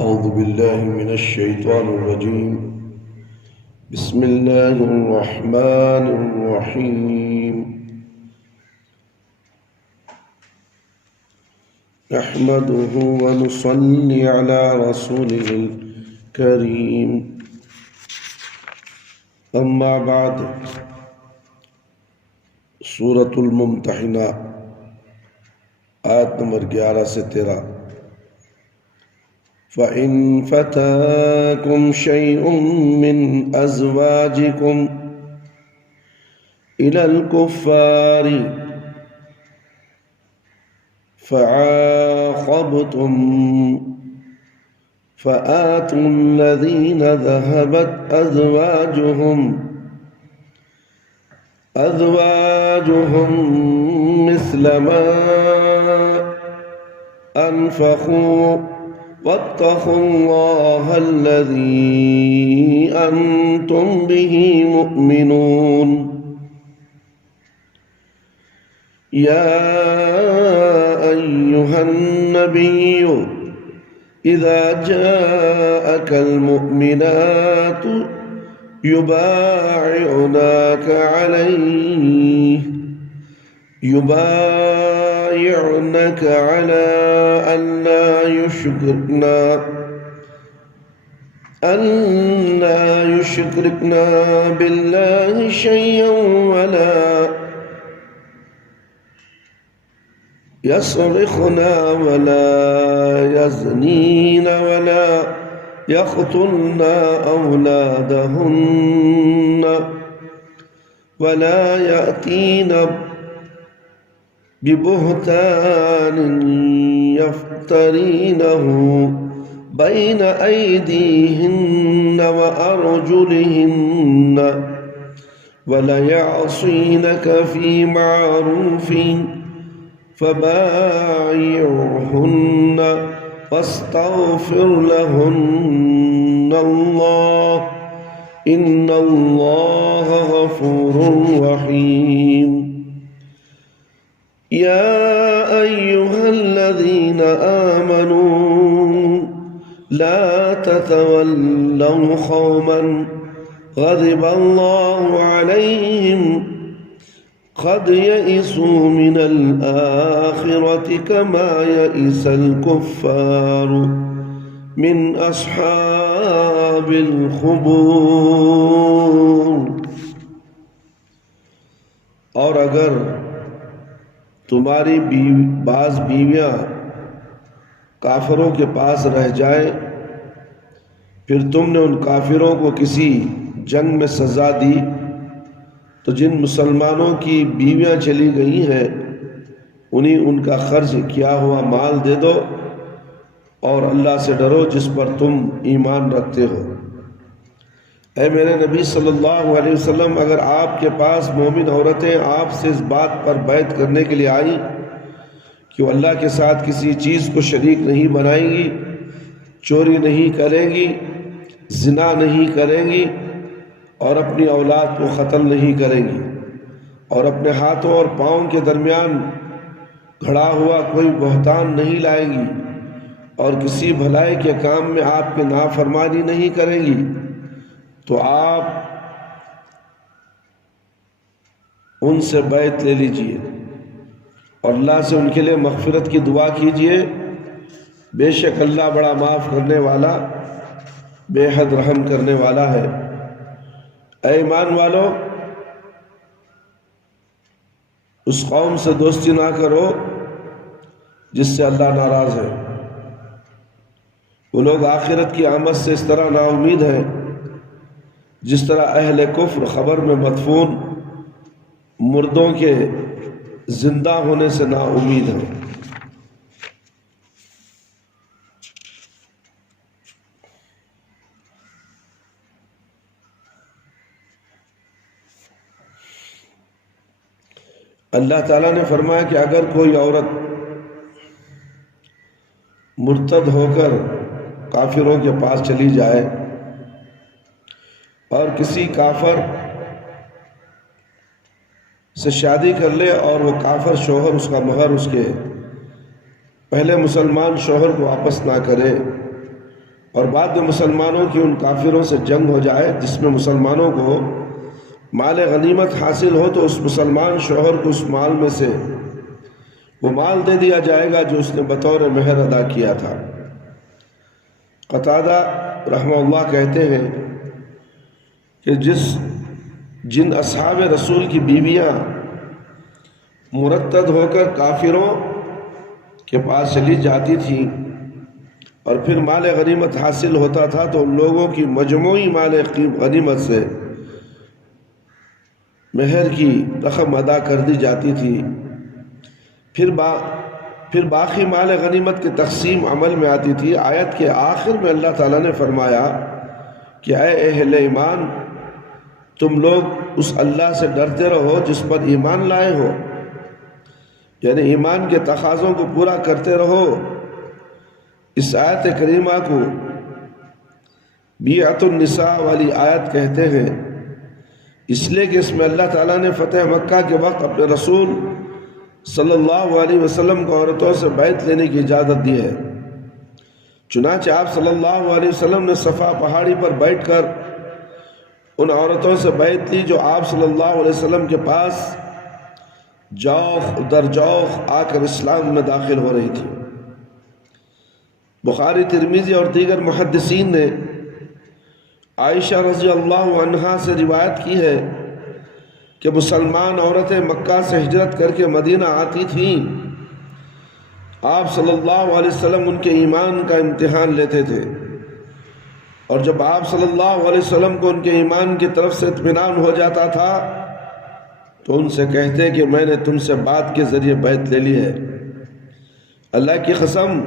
أعوذ بالله من الشيطان الرجيم. بسم الله الرحمن الرحيم. نحمده ونصلي على رسوله الكريم. أما بعد، سورة الممتحنہ آیت نمبر 11 سے 13. فَإِن فَتَاكُمْ شَيْءٌ مِّنْ أَزْوَاجِكُمْ إِلَى الْكُفَّارِ فَعَاقَبْتُمْ فَآتُوا الَّذِينَ ذَهَبَتْ أَزْوَاجُهُمْ مِثْلَ مَا أَنفَقُوا وَاتَّقُوا اللَّهَ الَّذِي أَنْتُمْ بِهِ مُؤْمِنُونَ. يَا أَيُّهَا النَّبِيُّ إِذَا جَاءَكَ الْمُؤْمِنَاتُ يُبَايِعْنَكَ على أن لا يشركنا بالله شيئا ولا يسرقنا ولا يزنين ولا يقتلن أولادهن ولا يأتين ببهتان يفترينه بين أيديهن وأرجلهن ولا يعصينك في معروف فبايعهن واستغفر لهن الله إن الله غفور رحيم. يا أيها الذين آمنوا لا تتولوا قوما غضب الله عليهم قد يئسوا من الآخرة كما يئس الكفار من أصحاب القبور. اور اگر تمہاری بعض بیویاں کافروں کے پاس رہ جائیں، پھر تم نے ان کافروں کو کسی جنگ میں سزا دی، تو جن مسلمانوں کی بیویاں چلی گئی ہیں انہیں ان کا خرچ کیا ہوا مال دے دو، اور اللہ سے ڈرو جس پر تم ایمان رکھتے ہو. اے میرے نبی صلی اللہ علیہ وسلم، اگر آپ کے پاس مومن عورتیں آپ سے اس بات پر بیعت کرنے کے لیے آئیں کہ وہ اللہ کے ساتھ کسی چیز کو شریک نہیں بنائیں گی، چوری نہیں کریں گی، زنا نہیں کریں گی، اور اپنی اولاد کو قتل نہیں کریں گی، اور اپنے ہاتھوں اور پاؤں کے درمیان گھڑا ہوا کوئی بہتان نہیں لائیں گی، اور کسی بھلائی کے کام میں آپ کی نافرمانی نہیں کریں گی، تو آپ ان سے بیعت لے لیجئے اور اللہ سے ان کے لیے مغفرت کی دعا کیجئے. بے شک اللہ بڑا معاف کرنے والا، بے حد رحم کرنے والا ہے. اے ایمان والو، اس قوم سے دوستی نہ کرو جس سے اللہ ناراض ہے. وہ لوگ آخرت کی آمد سے اس طرح نا امید ہیں جس طرح اہل کفر خبر میں مدفون مردوں کے زندہ ہونے سے نا امید ہیں. اللہ تعالیٰ نے فرمایا کہ اگر کوئی عورت مرتد ہو کر کافروں کے پاس چلی جائے اور کسی کافر سے شادی کر لے اور وہ کافر شوہر اس کا مہر اس کے پہلے مسلمان شوہر کو واپس نہ کرے اور بعد میں مسلمانوں کی ان کافروں سے جنگ ہو جائے جس میں مسلمانوں کو مال غنیمت حاصل ہو، تو اس مسلمان شوہر کو اس مال میں سے وہ مال دے دیا جائے گا جو اس نے بطور مہر ادا کیا تھا۔ قتادہ رحمہ اللہ کہتے ہیں کہ جن اصحاب رسول کی بیویاں مرتد ہو کر کافروں کے پاس چلی جاتی تھیں اور پھر مال غنیمت حاصل ہوتا تھا تو ان لوگوں کی مجموعی مال غنیمت سے مہر کی رقم ادا کر دی جاتی تھی۔ پھر باقی مال غنیمت کی تقسیم عمل میں آتی تھی۔ آیت کے آخر میں اللہ تعالیٰ نے فرمایا کہ اے اہل ایمان، تم لوگ اس اللہ سے ڈرتے رہو جس پر ایمان لائے ہو، یعنی ایمان کے تقاضوں کو پورا کرتے رہو۔ اس آیت کریمہ کو بیعت النساء والی آیت کہتے ہیں، اس لیے کہ اس میں اللہ تعالیٰ نے فتح مکہ کے وقت اپنے رسول صلی اللہ علیہ وسلم کو عورتوں سے بیعت لینے کی اجازت دی ہے۔ چنانچہ آپ صلی اللہ علیہ وسلم نے صفا پہاڑی پر بیٹھ کر ان عورتوں سے بیعت لی جو آپ صلی اللہ علیہ وسلم کے پاس جوخ در جوخ آ کر اسلام میں داخل ہو رہی تھی۔ بخاری، ترمذی اور دیگر محدثین نے عائشہ رضی اللہ عنہا سے روایت کی ہے کہ مسلمان عورتیں مکہ سے ہجرت کر کے مدینہ آتی تھیں، آپ صلی اللہ علیہ وسلم ان کے ایمان کا امتحان لیتے تھے، اور جب آپ صلی اللہ علیہ وسلم کو ان کے ایمان کی طرف سے اطمینان ہو جاتا تھا تو ان سے کہتے کہ میں نے تم سے بات کے ذریعے بیعت لے لی ہے، اللہ کی قسم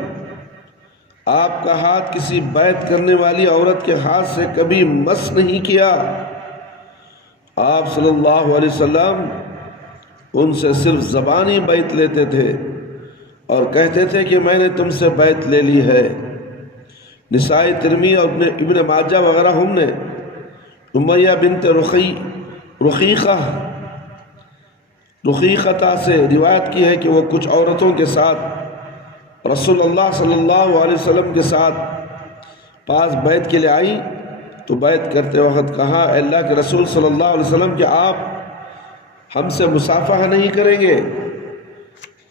آپ کا ہاتھ کسی بیعت کرنے والی عورت کے ہاتھ سے کبھی مس نہیں کیا۔ آپ صلی اللہ علیہ وسلم ان سے صرف زبانی بیعت لیتے تھے اور کہتے تھے کہ میں نے تم سے بیعت لے لی ہے۔ نسائی، ترمذی اور ابن ماجہ وغیرہ ہم نے امیہ بنت رقیقہ سے روایت کی ہے کہ وہ کچھ عورتوں کے ساتھ رسول اللہ صلی اللہ علیہ وسلم کے ساتھ پاس بیعت کے لیے آئی تو بیعت کرتے وقت کہا، اے اللہ کے رسول صلی اللہ علیہ وسلم کہ آپ ہم سے مصافحہ نہیں کریں گے؟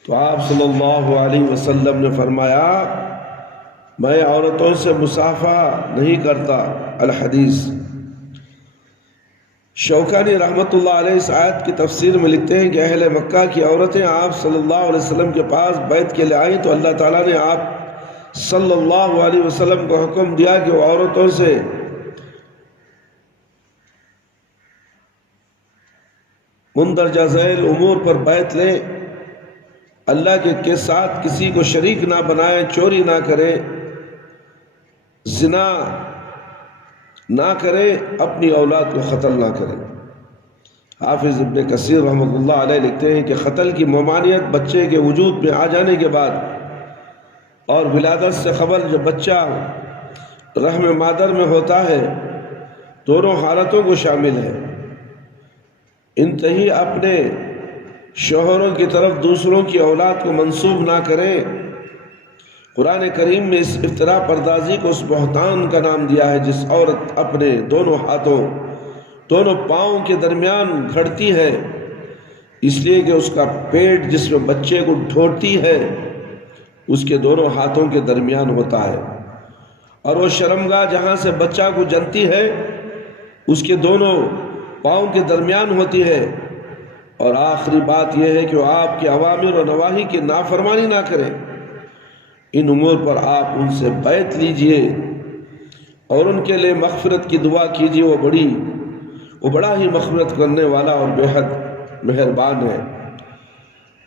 تو آپ صلی اللہ علیہ وسلم نے فرمایا، میں عورتوں سے مصافحہ نہیں کرتا۔ الحدیث۔ شوکانی رحمۃ اللہ علیہ اس آیت کی تفسیر میں لکھتے ہیں کہ اہل مکہ کی عورتیں آپ صلی اللہ علیہ وسلم کے پاس بیعت کے لیے آئیں تو اللہ تعالیٰ نے آپ صلی اللہ علیہ وسلم کو حکم دیا کہ وہ عورتوں سے مندرجہ ذیل امور پر بیعت لیں، اللہ کے ساتھ کسی کو شریک نہ بنائیں، چوری نہ کریں، زنا نہ کریں، اپنی اولاد کو قتل نہ کریں۔ حافظ ابن کثیر رحمۃ اللہ علیہ لکھتے ہیں کہ قتل کی ممانعت بچے کے وجود میں آ جانے کے بعد اور ولادت سے قبل جب بچہ رحم مادر میں ہوتا ہے، دونوں حالتوں کو شامل ہے۔ انتہی اپنے شوہروں کی طرف دوسروں کی اولاد کو منسوب نہ کریں۔ قرآن کریم میں اس افتراء پردازی کو اس بہتان کا نام دیا ہے جس عورت اپنے دونوں ہاتھوں، دونوں پاؤں کے درمیان کھڑتی ہے، اس لیے کہ اس کا پیٹ جس میں بچے کو ڈھوتی ہے اس کے دونوں ہاتھوں کے درمیان ہوتا ہے، اور وہ شرمگاہ جہاں سے بچہ کو جنتی ہے اس کے دونوں پاؤں کے درمیان ہوتی ہے۔ اور آخری بات یہ ہے کہ وہ آپ کے اوامر و نواہی کی نافرمانی نہ کریں۔ ان امور پر آپ ان سے بیعت لیجئے اور ان کے لیے مغفرت کی دعا کیجئے، وہ بڑا ہی مغفرت کرنے والا اور بے حد مہربان ہے۔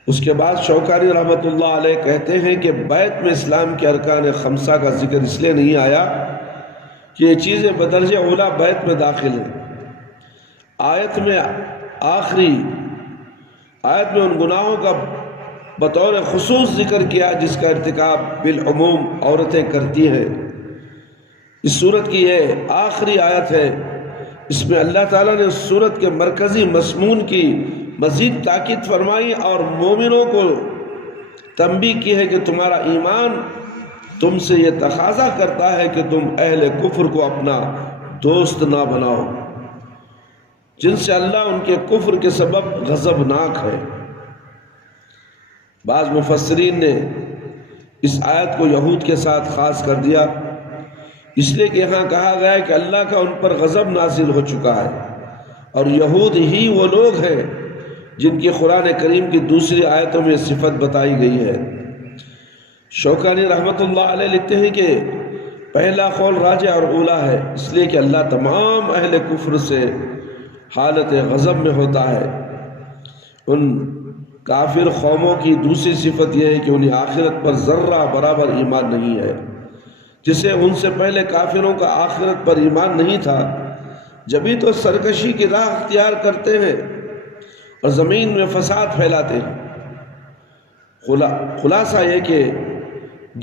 اس کے بعد شوکانی رحمۃ اللہ علیہ کہتے ہیں کہ بیعت میں اسلام کے ارکان خمسہ کا ذکر اس لیے نہیں آیا کہ یہ چیزیں بدرجہ اولیٰ بیعت میں داخل ہیں۔ آیت میں ان گناہوں کا بطور خصوص ذکر کیا جس کا ارتکاب بالعموم عورتیں کرتی ہیں۔ اس سورت کی یہ آخری آیت ہے، اس میں اللہ تعالیٰ نے اس سورت کے مرکزی مضمون کی مزید تاکید فرمائی اور مومنوں کو تنبیہ کی ہے کہ تمہارا ایمان تم سے یہ تقاضا کرتا ہے کہ تم اہل کفر کو اپنا دوست نہ بناؤ، جن سے اللہ ان کے کفر کے سبب غضبناک ہے۔ بعض مفسرین نے اس آیت کو یہود کے ساتھ خاص کر دیا، اس لیے کہ یہاں کہا گیا ہے کہ اللہ کا ان پر غضب نازل ہو چکا ہے، اور یہود ہی وہ لوگ ہیں جن کی قرآن کریم کی دوسری آیتوں میں صفت بتائی گئی ہے۔ شوکانی رحمۃ اللہ علیہ لکھتے ہیں کہ پہلا قول راجع اور اولا ہے، اس لیے کہ اللہ تمام اہل کفر سے حالت غضب میں ہوتا ہے۔ ان کافر قوموں کی دوسری صفت یہ ہے کہ انہیں آخرت پر ذرہ برابر ایمان نہیں ہے، جسے ان سے پہلے کافروں کا آخرت پر ایمان نہیں تھا، جبھی تو سرکشی کی راہ اختیار کرتے ہیں اور زمین میں فساد پھیلاتے ہیں۔ خلاصہ یہ کہ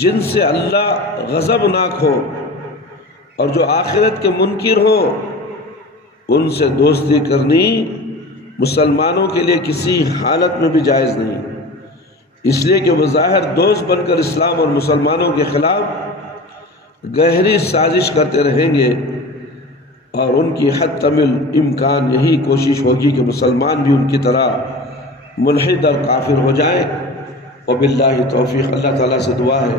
جن سے اللہ غضبناک ہو اور جو آخرت کے منکر ہو، ان سے دوستی کرنی مسلمانوں کے لیے کسی حالت میں بھی جائز نہیں، اس لیے کہ وہ ظاہر دوست بن کر اسلام اور مسلمانوں کے خلاف گہری سازش کرتے رہیں گے، اور ان کی حد تمل امکان یہی کوشش ہوگی کہ مسلمان بھی ان کی طرح ملحد اور کافر ہو جائیں۔ وباللہ توفیق۔ اللہ تعالیٰ سے دعا ہے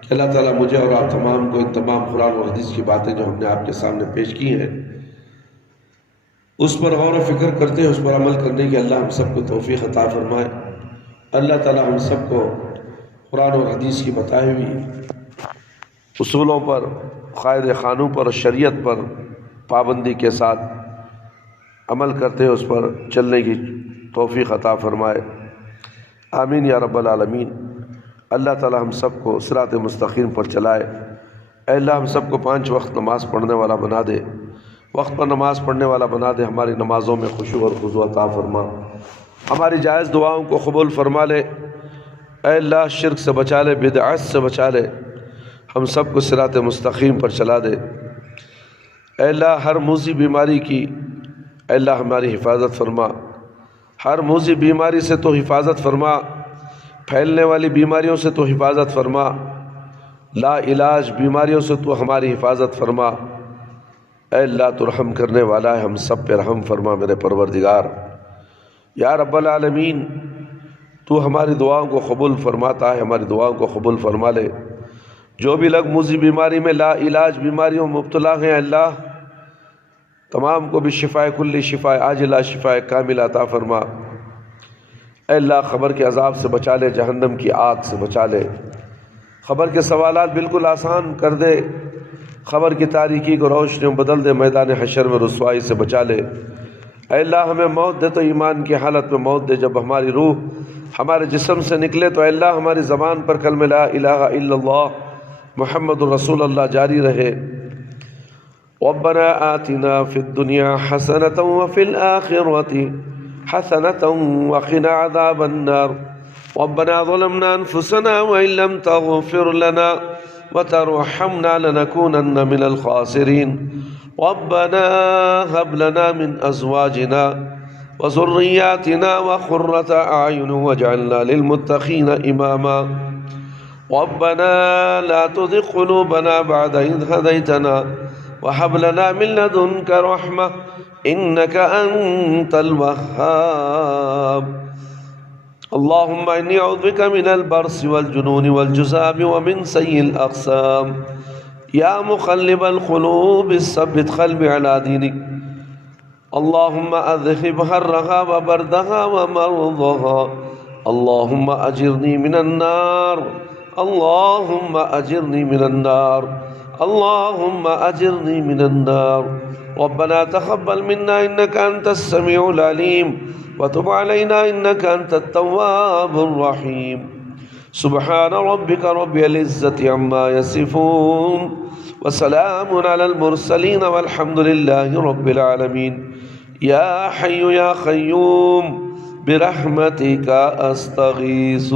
کہ اللہ تعالیٰ مجھے اور آپ تمام کو ان تمام قرآن اور حدیث کی باتیں جو ہم نے آپ کے سامنے پیش کی ہیں، اس پر غور و فکر کرتے ہیں، اس پر عمل کرنے کی اللہ ہم سب کو توفیق عطا فرمائے۔ اللہ تعالیٰ ہم سب کو قرآن اور حدیث کی بتائی ہوئی اصولوں پر، قاعدہ خانوں پر، شریعت پر پابندی کے ساتھ عمل کرتے ہیں، اس پر چلنے کی توفیق عطا فرمائے۔ آمین یا رب العالمین۔ اللہ تعالیٰ ہم سب کو صراط مستقیم پر چلائے۔ اے اللہ ہم سب کو 5 وقت نماز پڑھنے والا بنا دے، وقت پر نماز پڑھنے والا بنا دے، ہماری نمازوں میں خشوع اور خضوع عطا فرما، ہماری جائز دعاؤں کو قبول فرما لے۔ اے اللہ شرک سے بچا لے، بدعت سے بچا لے، ہم سب کو صراط مستقیم پر چلا دے۔ اے اللہ ہر موذی بیماری کی اے اللہ ہماری حفاظت فرما، ہر موذی بیماری سے تو حفاظت فرما، پھیلنے والی بیماریوں سے تو حفاظت فرما، لا علاج بیماریوں سے تو ہماری حفاظت فرما۔ اے اللہ تو رحم کرنے والا ہے، ہم سب پہ رحم فرما میرے پروردگار۔ یا رب العالمین تو ہماری دعاؤں کو قبول فرماتا ہے، ہماری دعاؤں کو قبول فرما لے۔ جو بھی لوگ موذی بیماری میں لا علاج بیماریوں میں مبتلا ہیں، اللہ تمام کو بھی شفائے کلی، شفائے عاجلہ، شفائے کاملہ عطا فرما۔ اے اللہ قبر کے عذاب سے بچا لے، جہنم کی آگ سے بچا لے، قبر کے سوالات بالکل آسان کر دے، قبر کی تاریکی کو روشنی میں بدل دے، میدان حشر میں رسوائی سے بچا لے۔ اے اللہ ہمیں موت دے تو ایمان کی حالت میں موت دے، جب ہماری روح ہمارے جسم سے نکلے تو اے اللہ ہماری زبان پر کلمہ لا الہ الا اللہ محمد رسول اللہ جاری رہے۔ ربنا آتنا فی الدنیا حسنة وفی الآخرة حسنة وقنا عذاب النار۔ ربنا ظلمنا انفسنا وإن لم تغفر لنا وترحمنا لنكونن من الخاسرين۔ ربنا هب لنا من أزواجنا وذرياتنا وقرة أعين واجعلنا للمتقين إماما۔ ربنا لا تزغ قلوبنا بعد إذ هديتنا وهب لنا من لدنك رحمة إنك أنت الوهاب۔ اللهم إني أعوذ بك من البرص والجنون والجذام ومن سيء الأقسام۔ يا مقلب القلوب ثبت قلبي على دينك۔ اللهم أذهب حرها وبردها ومرضها۔ اللهم أجرني من النار، اللهم أجرني من النار، اللهم أجرني من النار۔ ربنا تقبل منا إنك أنت السميع العليم وتب علينا إنك أنت التواب الرحيم۔ سبحان ربك رب العزة عما يصفون وسلام على المرسلين والحمد لله رب العالمين۔ يا حي يا قيوم برحمتك أستغيث۔